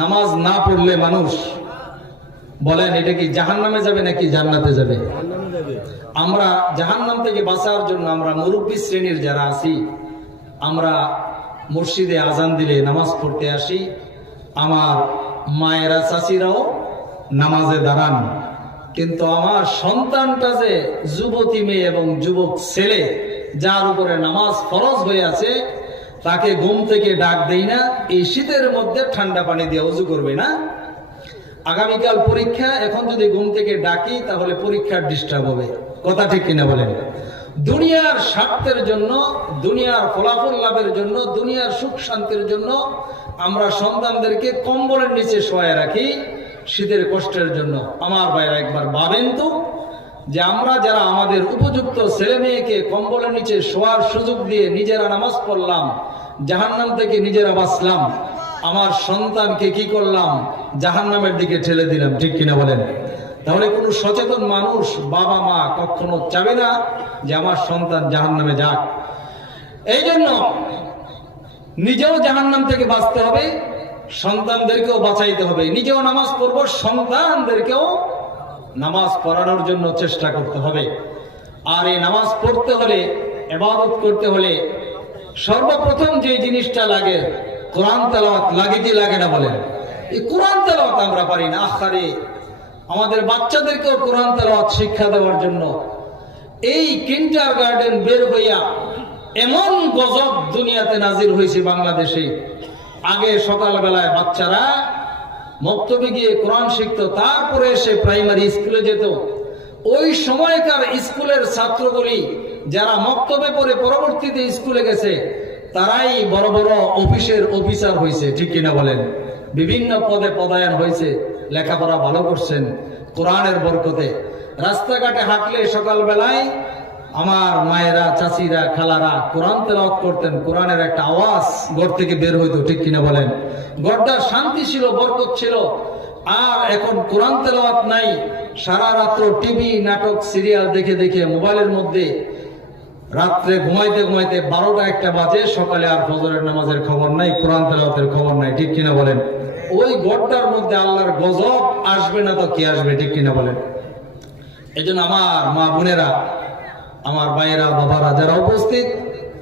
নামাজ না পড়লে মানুষ বলেন এটা কি জাহান্নামে যাবে নাকি জান্নাতে যাবে? আমরা জাহান্নাম থেকে বাঁচার জন্য আমরা মুরব্বী শ্রেণীর যারা আছি, আমরা মসজিদে আজান দিলে নামাজ পড়তে আসি। আমার মায়েরা চাচিরাও নামাজে দাঁড়ান, কিন্তু আমার সন্তানটা যে যুবতী মেয়ে এবং যুবক ছেলে যার উপরে নামাজ ফরজ হয়ে আছে, তাকে ঘুম থেকে ডাক দেই না। এই শীতের মধ্যে ঠান্ডা পানি দিয়ে ওযু করবে না, আগামীকাল পরীক্ষা, এখন যদি ঘুম থেকে ডাকি তাহলে পরীক্ষার ডিস্টার্ব হবে। কথা ঠিক কিনা বলেন? দুনিয়ার স্বার্থের জন্য, দুনিয়ার ফলাফল লাভের জন্য, দুনিয়ার সুখ শান্তির জন্য আমরা সন্তানদেরকে কম্বলের নিচে শোয়ায় রাখি শীতের কষ্টের জন্য। আমার ভাইরা একবার ভাবেন তো, যে আমরা যারা আমাদের উপযুক্ত ছেলে মেয়েকে কম্বলের নিচে শোয়ার সুযোগ দিয়ে নিজেরা নামাজ পড়লাম, জাহান্নাম থেকে নিজেরা বাঁচলাম, আমার সন্তানকে কি করলাম? জাহান্নামের দিকে ঠেলে দিলাম। ঠিক কিনা বলেন? তাহলে কোনো সচেতন মানুষ, বাবা মা কখনো চাবে না যে আমার সন্তান জাহান্নামে যাক। এই জন্য নিজেও জাহান্নাম থেকে বাঁচতে হবে, সন্তানদেরকেও বাঁচাইতে হবে। নিজেও নামাজ পড়ব, সন্তানদেরকেও নামাজ পড়ানোর জন্য চেষ্টা করতে হবে। আর এই নামাজ পড়তে হলে, ইবাদত করতে হলে সর্বপ্রথম যে জিনিসটা লাগে, কোরআন তেলাওয়াত লাগে কি লাগে না বলেন? এই কোরআন তেলাওয়াত আমরা পারি না। আখারে আমাদের বাচ্চাদেরকেও কোরআন তেলাওয়াত শিক্ষা দেওয়ার জন্য এই কিন্ডারগার্টেন বের হইয়া এমন গজব দুনিয়াতে নাজিল হয়েছে বাংলাদেশে। আগে সকালবেলায় বাচ্চারা মক্তবে গিয়ে কোরআন শিখতো, তারপরে এসে প্রাইমারি স্কুলে যেত। ওই সময়কার স্কুলের ছাত্রগুলি যারা মক্তবে পড়ে পরবর্তীতে স্কুলে গেছে, তারাই বড় বড় অফিসের অফিসার হয়েছে। ঠিক কিনা বলেন? বিভিন্ন পদে পদায়ন হয়েছে, লেখাপড়া ভালো করছেন কোরআনের বরকতে। রাস্তাঘাটে হাঁটলে সকালবেলায় আমার মায়েরা, চাচিরা, খালারা কোরআন তেলাওয়াত করতেন, কোরআনের একটা আওয়াজ ঘর থেকে বের হইতো। ঠিক কিনা বলেন? ঘরটা শান্তি ছিল, বরকত ছিল। আর এখন কোরআন তেলাওয়াত নাই, সারা রাত্র টিভি, নাটক, সিরিয়াল দেখে দেখে মোবাইলের মধ্যে রাত্রে ঘুমাইতে ঘুমাইতে 12টা-1টা বাজে, সকালে আর ফজরের নামাজের খবর নাই, কোরআন তেলাওয়াতের খবর নাই। ঠিক কিনা বলেন? ওই ঘরটার মধ্যে আল্লাহর গজব আসবে না তো কি আসবে? ঠিক কিনা বলেন? এই জন্য আমার মা বোনেরা, আমার ভাইয়েরা, বাবারা যারা উপস্থিত,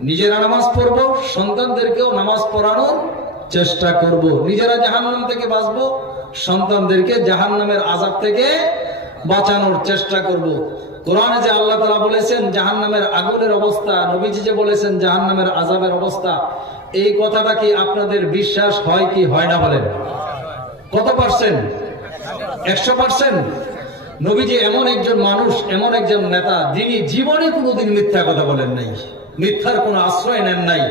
নিজেরা নামাজ পড়বো, সন্তানদেরকেও নামাজ পড়ানোর চেষ্টা করব। নিজেরা জাহান্নাম থেকে বাঁচবো, সন্তানদেরকে জাহান্নামের আযাব থেকে বাঁচানোর চেষ্টা করব। কোরআনে যে আল্লাহ তাআলা বলেছেন জাহান্নামের আগুনের অবস্থা, নবীজি যে বলেছেন জাহান্নামের আযাবের অবস্থা, এই কথাটা কি আপনাদের বিশ্বাস হয় কি হয় না বলেন? কত পার্সেন্ট? 100%। নবীজি এমন একজন মানুষ, এমন একজন নেতা, যিনি জীবনে কোনোদিন মিথ্যা কথা বলেন নাই, মিথ্যার কোনো আশ্রয় নেন নাই,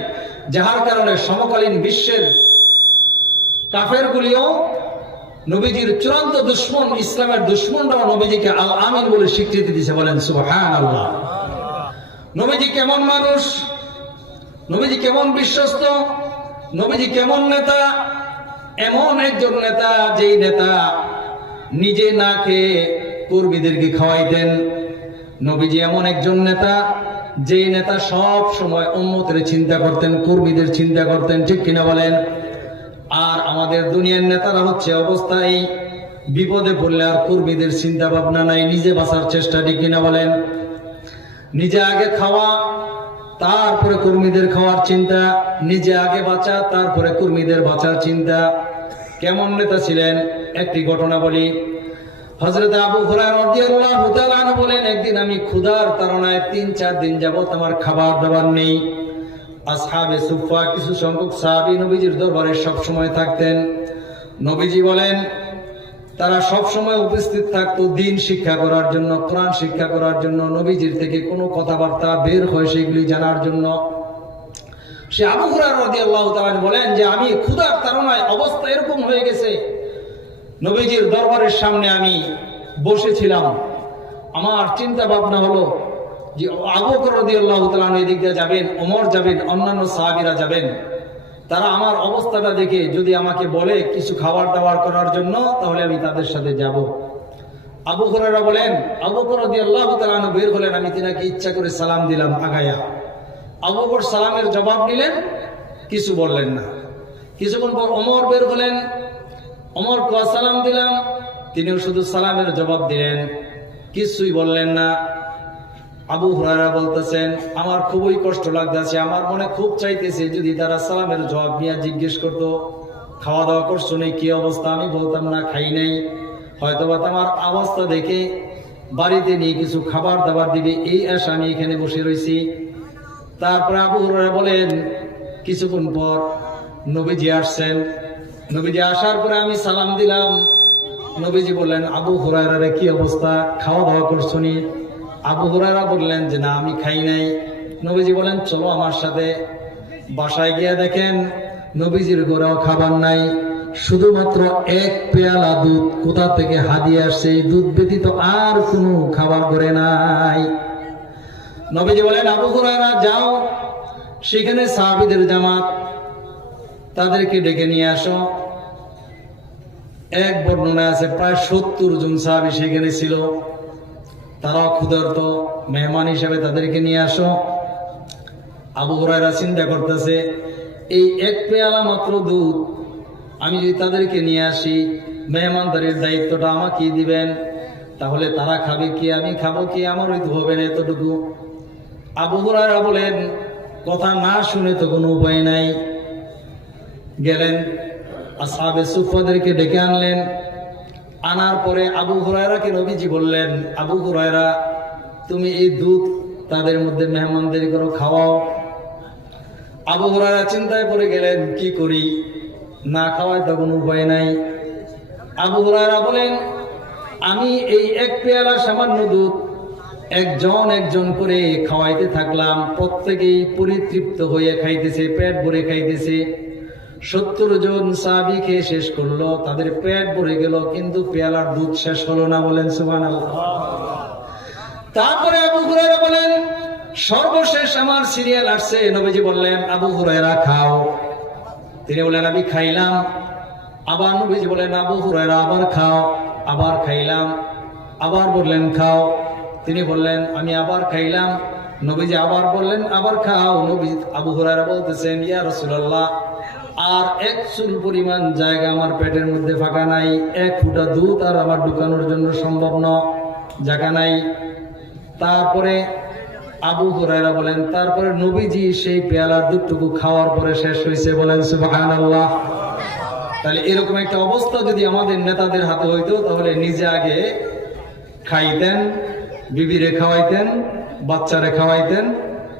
যাহার কারণে সমকালীন বিশ্বের কাফেরগুলিও নবীজির চূড়ান্ত দুশ্মন, ইসলামের দুশ্মনরাও নবীজিকে আল আমিন বলে স্বীকৃতি দিয়েছে। বলেন সুবহানাল্লাহ। নবীজি কেমন মানুষ, নবীজি কেমন বিশ্বস্ত, নবীজি কেমন নেতা? এমন একজন নেতা, যেই নেতা নিজে না খেয়ে কর্মীদেরকে খাওয়াইতেন। নবীজি এমন একজন নেতা, যেই নেতা সব সময় উম্মতের চিন্তা করতেন, কর্মীদের চিন্তা করতেন। ঠিক কিনা বলেন? আর আমাদের দুনিয়ার নেতারা হচ্ছে অবস্থায় বিপদে পড়লে আর কর্মীদের চিন্তা ভাবনা নাই, নিজে বাঁচার চেষ্টা। ঠিক কিনা বলেন? নিজে আগে খাওয়া, তারপরে কর্মীদের খাওয়ার চিন্তা, নিজে আগে বাঁচা, তারপরে কর্মীদের বাঁচার চিন্তা। কেমন নেতা ছিলেন? একটি ঘটনা বলি। হযরত আবু হুরায়রা রাদিয়াল্লাহু তাআলা আনহু বলেন, একদিন আমি ক্ষুধার তাড়নায় 3-4 দিন যাবত আমার খাবার দাবার নেই। আসহাবে সুফফা, কিছু সংখ্যক সাহাবী নবীজির দরবারে সব সময় থাকতেন। নবীজি বলেন তারা সব সময় উপস্থিত থাকতো দ্বীন শিক্ষা করার জন্য, কোরআন শিক্ষা করার জন্য, নবীজির থেকে কোনো কথাবার্তা বের হয় সেগুলি জানার জন্য। সে আবু হুরায়রা রাদিয়াল্লাহু তাআলা বলেন যে আমি ক্ষুধার তাড়নায় অবস্থা এরকম হয়ে গেছে, নবীজির দরবারের সামনে আমি বসেছিলাম। আমার চিন্তা ভাবনা হলো যে আবু বকর রাদিয়াল্লাহু তাআলা এদিক দিয়ে যাবেন, ওমর যাবেন, অন্যান্য সাহাবীরা যাবেন। তারা আমার অবস্থাটা দেখে যদি আমাকে বলে কিছু খাবার দাবার করার জন্য, তাহলে আমি তাদের সাথে যাব। আবু হুরায়রা বলেন, আবু বকর রাদিয়াল্লাহু তাআলা বের হলেন, আমি তিনাকে ইচ্ছা করে সালাম দিলাম আগায়া। আবু বকর সালামের জবাব নিলেন, কিছু বললেন না। কিছুক্ষণ পর ওমর বের হলেন, ওমর কে সালাম দিলাম, তিনিও শুধু সালামের জবাব দিলেন, কিছুই বললেন না। আবু হুরায়রা বলতেছেন, আমার খুবই কষ্ট লাগতেছে, আমার মনে খুব চাইতেছে যদি তারা সালামের জবাব নিয়ে জিজ্ঞেস করতো খাওয়া দাওয়া করছো না, কি অবস্থা, আমি বলতাম না খাই নাই, হয়তোবা আমার অবস্থা দেখে বাড়িতে নিয়ে কিছু খাবার দাবার দিবে, এই আশা আমি এখানে বসে রয়েছি। তারপরে আবু হুরায়রা বলেন, কিছুক্ষণ পর নবীজি আসছেন। নবীজি আসার পরে আমি সালাম দিলাম। নবীজি বললেন, আবু হুরায়রার কি অবস্থা, খাওয়া দাওয়া করছো নি? আবু হুরায়রা বললেন যে না, আমি খাই নাই। নবীজি বলেন, চলো আমার সাথে। বাসায় গিয়ে দেখেন নবীজির ঘরেও খাবার নাই, শুধুমাত্র এক পেয়ালা দুধ কোথা থেকে হাদিয়ে আসছে, এই দুধ ব্যতীত আর কোনো খাবার ঘরে নাই। নবীজি বলেন, আবু হুরায়রা যাও, সেখানে সাহাবীদের জামাত, তাদেরকে ডেকে নিয়ে আসো। এক বর্ণনায় আছে প্রায় 70 জন সাহাবী সেখানে ছিল, তারাও ক্ষুধার্ত, মেহমান হিসেবে তাদেরকে নিয়ে আসো। আবু হুরায়রা চিন্তা করতেছে, এই এক পেয়ালা মাত্র দুধ আমি যদি তাদেরকে নিয়ে আসি, মেহমানদারির দায়িত্বটা আমাকে দিবেন, তাহলে তারা খাবে কি, আমি খাবো কি, আমার হয়তো হবে না এতটুকু। আবু হুরায়রা বলেন, কথা না শুনে তো কোনো উপায় নাই। গেলেন, আসহাবে সুফফাদেরকে ডেকে আনলেন। আনার পরে আবু হুরায়রাকে নবীজি বললেন, আবু হুরায়রা, তুমি এই দুধ তাদের মধ্যে মেহমানদারি করো, খাওয়াও। আবু হুরায়রা চিন্তায় পড়ে গেলেন, কি করি, না খাওয়ায় তো কোনো উপায় নাই। আবু হুরায়রা বলেন, আমি এই এক পেয়ালা সামান্য দুধ একজন একজন করে খাওয়াইতে থাকলাম, প্রত্যেকেই পরিতৃপ্ত হয়ে খাইতেছে, পেট ভরে খাইতেছে। 70 জন সাহাবী খেয়ে শেষ করলো, তাদের পেট ভরে গেল, কিন্তু পেয়ালার দুধ শেষ হলো না। বলেন সুবহানাল্লাহ। তারপরে আবু হুরায়রা বলেন, সর্বশেষ আমার সিরিয়াল আসছে। নবীজি বললেন, আবু হুরায়রা খাও। তিনি বলেন, আমি খাইলাম। আবার নবীজি বলেন, আবু হুরায়রা আবার খাও। আবার খাইলাম। আবার বললেন, খাও। তিনি বললেন, আমি আবার খাইলাম। নবীজি আবার বললেন, আবার খাও। নবী আবু হুরায়রা বলতেছেন, ইয়া রাসূলুল্লাহ, আর এক চুল পরিমাণ জায়গা আমার পেটের মধ্যে ফাঁকা নাই, এক ফুটা দুধ আর আমার ঢুকানোর জন্য সম্ভব না, জায়গা নাই। তারপরে আবু হুরায়রা বলেন, তারপরে নবীজি সেই পেয়ালার দুধটুকু খাওয়ার পরে শেষ হয়েছে। বলেন সুবহানাল্লাহ। তাহলে এরকম একটা অবস্থা যদি আমাদের নেতাদের হাতে হইতো, তাহলে নিজে আগে খাইতেন, বিবিরে খাওয়াইতেন, বাচ্চারে খাওয়াইতেন,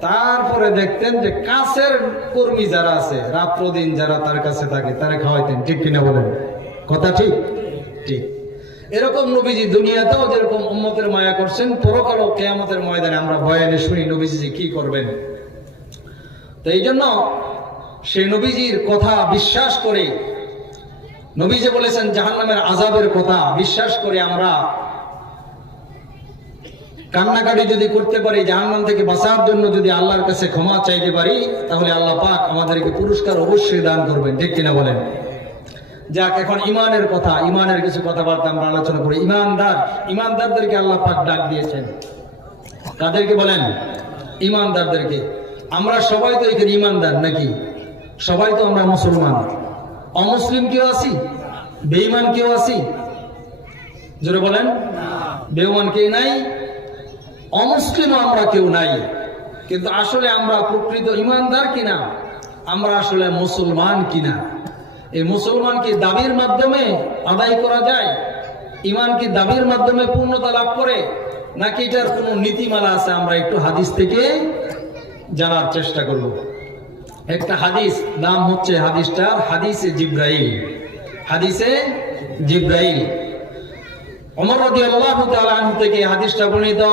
তারপরে দেখতেন যে কাছের কর্মী যারা আছে, রাত্র দিন যারা তার কাছে থাকে, তারা খাওয়াইতেন। ঠিক কিনা বলেন? কথা ঠিক? ঠিক। এরকম নবীজি দুনিয়াতেও যেরকম উম্মতের মায়া করছেন, পরকালও কিয়ামতের ময়দানে আমরা বয়ানে শুনি নবীজি যে কি করবেন। তো এই জন্য সেই নবীজির কথা বিশ্বাস করে, নবীজি বলেছেন জাহান্নামের আযাবের কথা বিশ্বাস করে আমরা কান্নাকাটি যদি করতে পারি, জাহান্নাম থেকে বাঁচার জন্য যদি আল্লাহর কাছে ক্ষমা চাইতে পারি, তাহলে আল্লাহ পাক আমাদেরকে পুরস্কার অবশ্যই দান করবেন। ঠিক কিনা বলেন? যাক, এখন ইমানের কথা, ইমানের কিছু কথাবার্তা আমরা আলোচনা করি। ইমানদারদেরকে আল্লাহ পাক ডাক দিয়েছেন। তাদেরকে বলেন ইমানদারদেরকে। আমরা সবাই তো এখানে ইমানদার নাকি? সবাই তো আমরা মুসলমান। অমুসলিম কেউ আছি? বেঈমান কেউ আছি? জোরে বলেন। বেঈমান কেউ নাই, অমুসলিম আমরা কেউ নাই। কিন্তু আসলে আমরা প্রকৃত ইমানদার কিনা, আমরা আসলে মুসলমান কিনা, এই মুসলমান কি দাবির মাধ্যমে আদায় করা যায়? ইমান কি দাবির মাধ্যমে পূর্ণতা লাভ করে, নাকি এটার কোনো নীতিমালা আছে? আমরা একটু হাদিস থেকে জানার চেষ্টা করব। একটা হাদিস, নাম হচ্ছে হাদিসটা হাদিসে জিব্রাইল। হাদিসে জিব্রাইল। ওমর রাদিয়াল্লাহু তাআলা আনহু থেকে হাদিসটা বর্ণিত।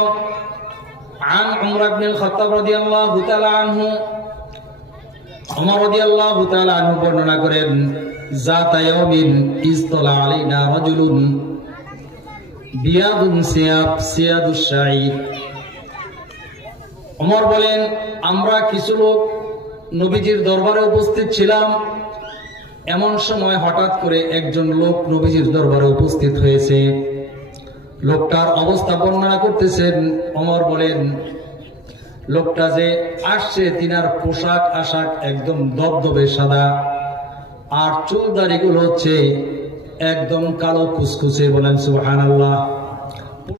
আন উমর ইবনুল খাত্তাব রাদিয়াল্লাহু তাআলা আনহু, ওমর রাদিয়াল্লাহু তাআলা আনহু বর্ণনা করেন, যাতা ইয়াউমিন ইসতালা আলাইনা রাজুলুন বিয়াদুন সিয়াদুশ শাঈর। ওমর বলেন, আমরা কিছু লোক নবীজির দরবারে উপস্থিত ছিলাম। এমন সময় হঠাৎ করে একজন লোক নবীজির দরবারে উপস্থিত হয়েছে। লোকটার অবস্থা বর্ণনা করতেছেন। ওমর বলেন, লোকটা যে আসছে, তিনার পোশাক আশাক একদম দবদবে সাদা, আর চুল দাড়িগুলো হচ্ছে একদম কালো কুচকুচে, বলেন সুবহানাল্লাহ।